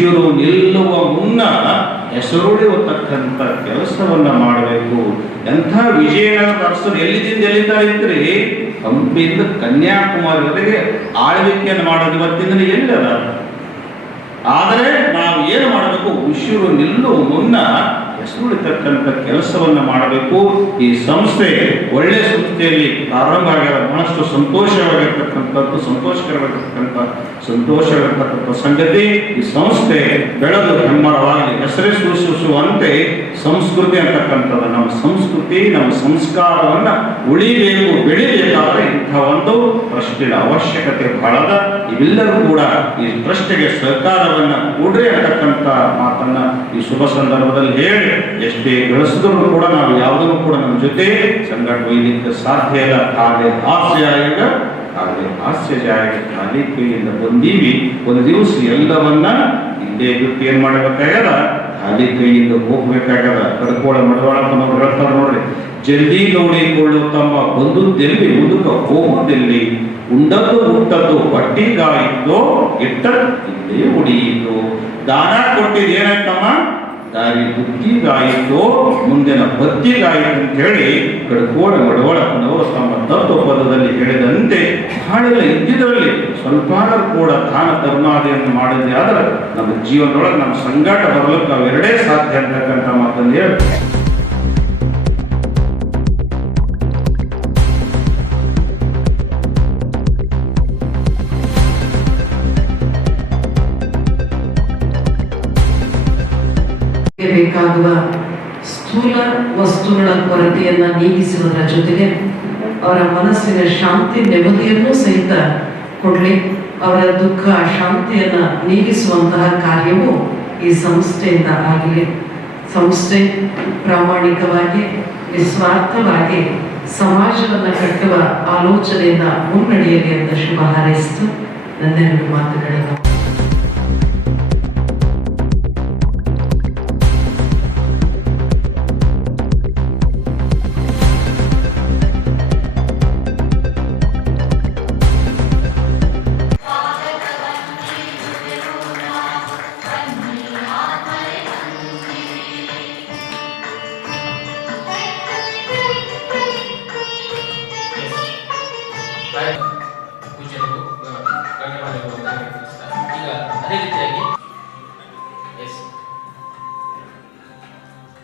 ಉಸಿರು ನಿಲ್ಲುವ ಮುನ್ನ ಹೆಸರುಳಿಯತಕ್ಕಂಥ ಕೆಲಸವನ್ನ ಮಾಡಬೇಕು. ಎಂಥ ವಿಜಯನಗರದ ಅರಸರು ಎಲ್ಲಿಂದ ಎಲ್ಲಿಂದ ಇದ್ರಿ, ಹಂಪಿಯಿಂದ ಕನ್ಯಾಕುಮಾರಿವರೆಗೆ ಆಳ್ವಿಕೆಯನ್ನು ಮಾಡೋದು ಇವತ್ತಿಂದ ಎಲ್ಲದ. ಆದರೆ ನಾವು ಏನು ಮಾಡಬೇಕು, ಉಸಿರು ನಿಲ್ಲುವ ಮುನ್ನ ಹೆಸರುಳಿತಕ್ಕಂಥ ಕೆಲಸವನ್ನ ಮಾಡಬೇಕು. ಈ ಸಂಸ್ಥೆ ಒಳ್ಳೆ ಸಂಸ್ಥೆಯಲ್ಲಿ ಪ್ರಾರಂಭ ಆಗ್ಯಾರ, ಬಹಳಷ್ಟು ಸಂತೋಷವಾಗಿರ್ತಕ್ಕಂಥ ಸಂಗತಿ. ಈ ಸಂಸ್ಥೆ ಬೆಳೆದು ಹೆಮ್ಮರವಾಗಲಿ, ಹೆಸರೇ ಸೂಚಿಸುವಂತೆ ಸಂಸ್ಕೃತಿ ಅಂತಕ್ಕಂಥದ್ದು, ನಮ್ಮ ಸಂಸ್ಕೃತಿ ನಮ್ಮ ಸಂಸ್ಕಾರವನ್ನ ಉಳಿಬೇಕು, ಬೆಳಿಬೇಕಾದ್ರೆ ಇಂಥ ಒಂದು ಟ್ರಸ್ಟಿನ ಅವಶ್ಯಕತೆ ಬಹಳದ. ಇವೆಲ್ಲರೂ ಕೂಡ ಈ ಟ್ರಸ್ಟ್ಗೆ ಸರ್ಕಾರವನ್ನ ಕೂಡ್ರಿ ಅಂತಕ್ಕಂಥ ಮಾತನ್ನ ಈ ಶುಭ ಸಂದರ್ಭದಲ್ಲಿ ಹೇಳಿ, ಎಷ್ಟೇ ಗಳಿಸಿದ್ರು ಕೂಡ ನಾವು ಯಾವುದನ್ನು ಕೂಡ ನಮ್ಮ ಜೊತೆ ಸಂಘಟ ಒಯ್ಯಲಿಕ್ಕೆ ಸಾಧ್ಯ ಇಲ್ಲ. ಹಾಸ್ಯಜಾಯಕ ಖಾಲಿ ಕೈಯಿಂದ ಬಂದೀವಿ. ಒಂದು ದಿವಸ ಎಲ್ಲವನ್ನ ಇಲ್ಲೇ ಬಿಟ್ಟು ಏನ್ ಮಾಡಬೇಕಾಗದ, ಖಾಲಿ ಕೈಯಿಂದ ಹೋಗ್ಬೇಕಾಗದ. ಕಡ್ಕೋಳ ಮಡವಾಳಪ್ಪನವ್ರು ಹೇಳ್ತಾರೆ ನೋಡ್ರಿ, ಜಲ್ದಿ ನೋಡಿಕೊಳ್ಳು ತಮ್ಮ ಬಂದುದೆಲ್ಲಿ ಮುದುಕ ಹೋಗುವುದೆಲ್ಲಿ, ಉಂಡದ್ದು ಹುಟ್ಟದ್ದು ಹೊಟ್ಟಿಗಾಯಿತು ಇಟ್ಟದ್ದು ಇಲ್ಲೇ ಉಡಿಯಿತು. ದಾನ ಕೊಟ್ಟಿದ್ದು ಏನಾಯ್ತಮ್ಮ, ದಾರಿ ಬುದ್ಧಿಗಾಯಿತು ಮುಂದಿನ ಬದ್ದಿಗಾಯಿತು ಅಂತ ಹೇಳಿ ಕಡ್ಕೋಳ ಮಡವಾಳಪ್ಪನವರು ತಮ್ಮ ತತ್ವ ಪದದಲ್ಲಿ ಹೇಳಿದಂತೆ ಹಾಳೆಲ್ಲ ಇದ್ದಿದ್ರಲ್ಲಿ ಸ್ವಲ್ಪ ಕೂಡ ದಾನ ಧರ್ಮಾದಿಯನ್ನು ಮಾಡಿದ್ರೆ ಆದ್ರೆ ನಮ್ಮ ಜೀವನದೊಳಗೆ ನಮ್ಮ ಸಂಗಾಟ ಬರಲಿಕ್ಕೆ ಅವೆರಡೇ ಸಾಧ್ಯ ಅಂತಕ್ಕಂಥ ಮಾತನ್ನು ಹೇಳಿ ಬೇಕಾಗುವ ಸ್ಥೂಲ ವಸ್ತುಗಳ ಕೊರತೆಯನ್ನ ನೀಗಿಸುವುದರ ಜೊತೆಗೆ ಅವರ ಮನಸ್ಸಿನ ಶಾಂತಿ ನೆಮ್ಮದಿಯನ್ನು ಸಹಿತ ಕೊಡ್ಲಿ. ಅವರ ದುಃಖ ಶಾಂತಿಯನ್ನ ನೀಗಿಸುವಂತಹ ಕಾರ್ಯವು ಈ ಸಂಸ್ಥೆಯಿಂದ ಆಗಲಿ. ಸಂಸ್ಥೆ ಪ್ರಾಮಾಣಿಕವಾಗಿ ನಿಸ್ವಾರ್ಥವಾಗಿ ಸಮಾಜವನ್ನು ಕಟ್ಟುವ ಆಲೋಚನೆಯಿಂದ ಮುನ್ನಡೆಯಲಿ ಅಂತ ಶುಭ ಹಾರೈಸಿತು ನನ್ನೆರಡು ಮಾತುಗಳನ್ನು.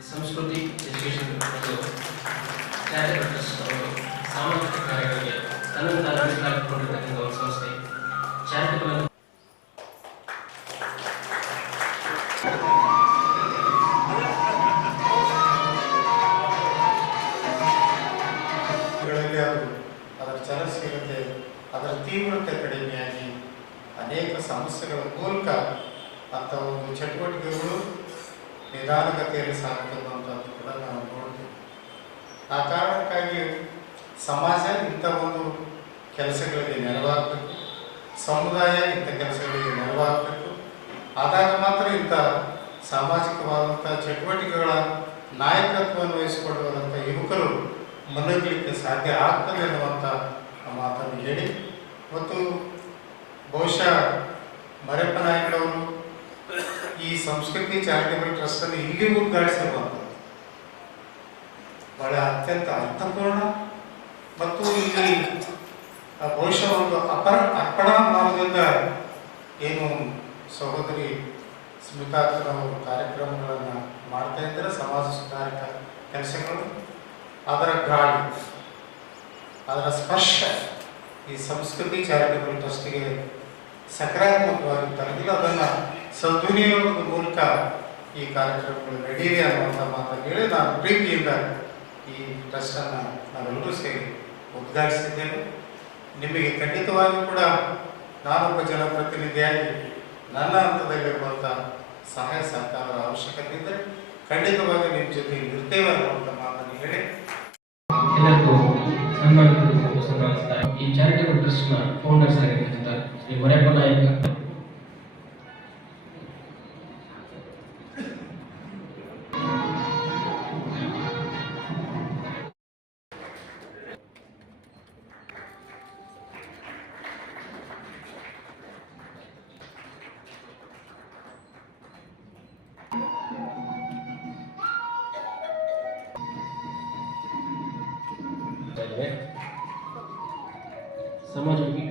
ಸಂಸ್ಕೃತಿ ಎಜುಕೇಶನ್ ಮತ್ತು ಚಾರಿಟಬಲ್ ಟ್ರಸ್ಟ್ ಅವರು ಸಾಮಾಜಿಕ ಕಾರ್ಯಗಳಿಗೆ ತನ್ನನ್ನು ತಾನು ಮೀಸಲಾಗಿಕೊಂಡಿರ್ತಕ್ಕಂಥ ಒಂದು ಸಂಸ್ಥೆ. ಚಾರಿಟಬಲ್ ಅದರ ಜನಸೇವತೆ, ಅದರ ತೀವ್ರತೆ ಕಡಿಮೆಯಾಗಿ ಅನೇಕ ಸಮಸ್ಯೆಗಳ ಮೂಲಕ ಅಂಥ ಒಂದು ಚಟುವಟಿಕೆಗಳು ನಿಧಾನಗತಿಯಲ್ಲಿ ಸಾಗುತ್ತದಂಥದ್ದು ಕೂಡ ನಾವು ನೋಡ್ತೀವಿ. ಆ ಕಾರಣಕ್ಕಾಗಿ ಸಮಾಜ ಇಂಥ ಒಂದು ಕೆಲಸಗಳಿಗೆ ನೆರವಾಗಬೇಕು, ಸಮುದಾಯ ಇಂಥ ಕೆಲಸಗಳಿಗೆ ನೆರವಾಗಬೇಕು. ಆದಾಗ ಮಾತ್ರ ಇಂಥ ಸಾಮಾಜಿಕವಾದಂಥ ಚಟುವಟಿಕೆಗಳ ನಾಯಕತ್ವವನ್ನು ವಹಿಸಿಕೊಳ್ಳುವಂಥ ಯುವಕರು ಮುನ್ನಗ್ಲಿಕ್ಕೆ ಸಾಧ್ಯ ಆಗ್ತದೆ ಅನ್ನುವಂಥ ಮಾತನ್ನು ಹೇಳಿ, ಮತ್ತು ಬಹುಶಃ ಮರೆಪ್ಪ ನಾಯಕರವರು ಈ ಸಂಸ್ಕೃತಿ ಚಾರಿಟಬಲ್ ಟ್ರಸ್ಟ್ ಅನ್ನು ಇಲ್ಲಿ ಉದ್ಘಾಟಿಸಿರುವಂಥದ್ದು ಬಹಳ ಅತ್ಯಂತ ಅರ್ಥಪೂರ್ಣ ಮತ್ತು ಇಲ್ಲಿ ಬಹುಶಃ ಒಂದು ಅರ್ಪಣಾ ಭಾವದಿಂದ ಏನು ಸಹೋದರಿ ಸ್ಮಿತಾಕರವರು ಕಾರ್ಯಕ್ರಮಗಳನ್ನು ಮಾಡ್ತಾ ಇದ್ದಾರೆ, ಸಮಾಜ ಸುಧಾರಕ ಕೆಲಸಗಳು, ಅದರ ಗಾಳಿ, ಅದರ ಸ್ಪರ್ಶ ಈ ಸಂಸ್ಕೃತಿ ಚಾರಿಟಬಲ್ ಟ್ರಸ್ಟಿಗೆ ಸಕಾರಾತ್ಮಕವಾಗಿ ತರಲಿಲ್ಲ. ಅದನ್ನು ಸದ್ವಿನಿಯೋಗದ ಮೂಲಕ ಈ ಕಾರ್ಯಕ್ರಮಗಳು ನಡೆಯಲಿ ಅನ್ನುವಂಥ ಮಾತನ್ನು ಹೇಳಿ ನಾನು ಪ್ರೀತಿಯಿಂದ ಈ ಟ್ರಸ್ಟನ್ನು ನಾವೆಲ್ಲರೂ ಸೇರಿ ಉದ್ಘಾಟಿಸಿದ್ದೇನೆ. ನಿಮಗೆ ಖಂಡಿತವಾಗಿಯೂ ಕೂಡ ನಾನೊಬ್ಬ ಜನಪ್ರತಿನಿಧಿಯಾಗಿ ನನ್ನ ಹಂತದಲ್ಲಿರುವಂಥ ಸಹಾಯ ಸಹಕಾರದ ಅವಶ್ಯಕತೆ ಇದ್ದರೆ ಖಂಡಿತವಾಗಿ ನಿಮ್ಮ ಜೊತೆ ಇರ್ತೇವೆ ಅನ್ನುವಂಥ ಮಾತನ್ನು ಹೇಳಿ ಎಲ್ಲರಿಗೂ ಸನ್ಮಾನಿಸ್ತಾರೆ. ಈ ಚಾರಿಟಬಲ್ ಟ್ರಸ್ಟ್ನ ಫೌಂಡರ್ಸ್ ಆಗಿರ್ತಕ್ಕಂಥ ಶ್ರೀ ಮರೆಪ್ಪ ನಾಯಕ ಇದ್ದಾರೆ. ಸಮಾಜಮುಖಿ